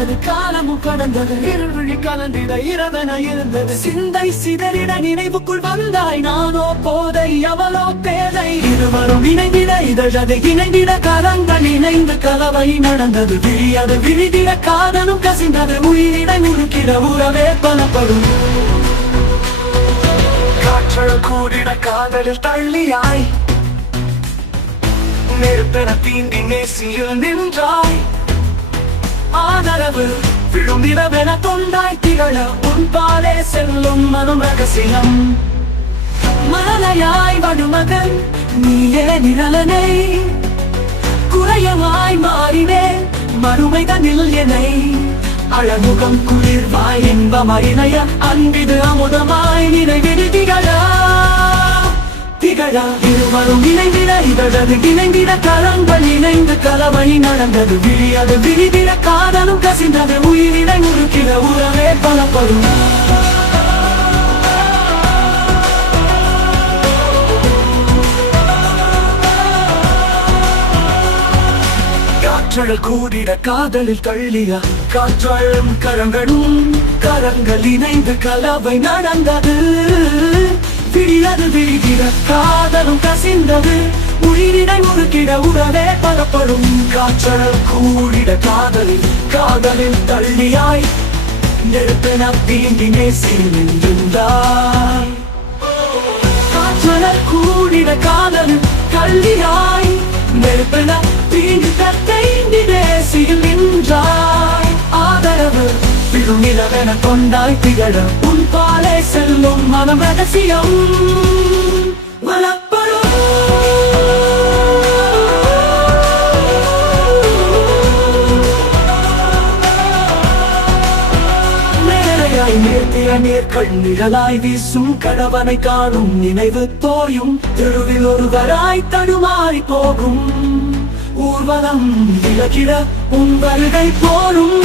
கடந்தது காலமும் கடந்தது இருவிழி கலந்திட இரவென இருந்தது சிந்தை சிதறிட நினைவுக்குள் வந்தாய் நானோ போதை அவளோ பேதை இருவரும் இணைந்திட இதழது இணைந்திட கரங்கள் இணைந்து கலவை நடந்தது விழியது விழிதிட காதலும் கசிந்தது உயிரிடை முறுக்கிட உறவே பலப்படும் காற்றல் கூடிட காதலில் தள்ளியாய் நெருப்பென தீண்டி நேசியில் நின்றாய் ஆதரவு விழும் நிலவென தொண்டாய் திகழ உன்பாலே செல்லும் மனம் ரகசியம் மலையாய் வடுமகன் நீயே நிழலனை குறையமாய் மாறினேன் மறுமை தனில் என்னை அழகுகம் குளிர்வாய் இன்பமாய் இணைய அன்பிது அமுதமாய் நினைவிடு திகழா இருவரும் இணைந்திட இதழது இணைந்திட கரங்கள் இணைந்து கலவை நடந்தது விழியது விழிதிட காதலும் கசிந்தது உயிரிடை முறுக்கிட உறவே பலப்படும் காற்றல் கூடிட காதலில் தள்ளிய காற்றழும் கரங்கள் இணைந்து கலவை நடந்தது விழியது விழிகிற காதலும் கசிந்தது உயிரிடை முறுக்கிட உறவே பலப்படும் காற்றல் கூடிட காதலில் தள்ளியாய் நெருப்பென தீண்டி நேசியில் நின்றாய் காற்றல் கூடிட காதலில் தள்ளியாய் நெருப்பென தீண்டி நேசியில் நின்றாய் ஆதரவு விழும் நிலவென கொண்டாய் திகழ உன் பாலே செல்லும் மனம் ரகசியம் வளப்படும் நேரையாய் நேர்த்திய நேர்கள் நிழலாய் வீசும் கணவனை காணும் நினைவு தோயும் தெருவில் ஒருவராய் தடுமாறி போகும் ஊர்வலம் விலகிட உன் வருகை போரும்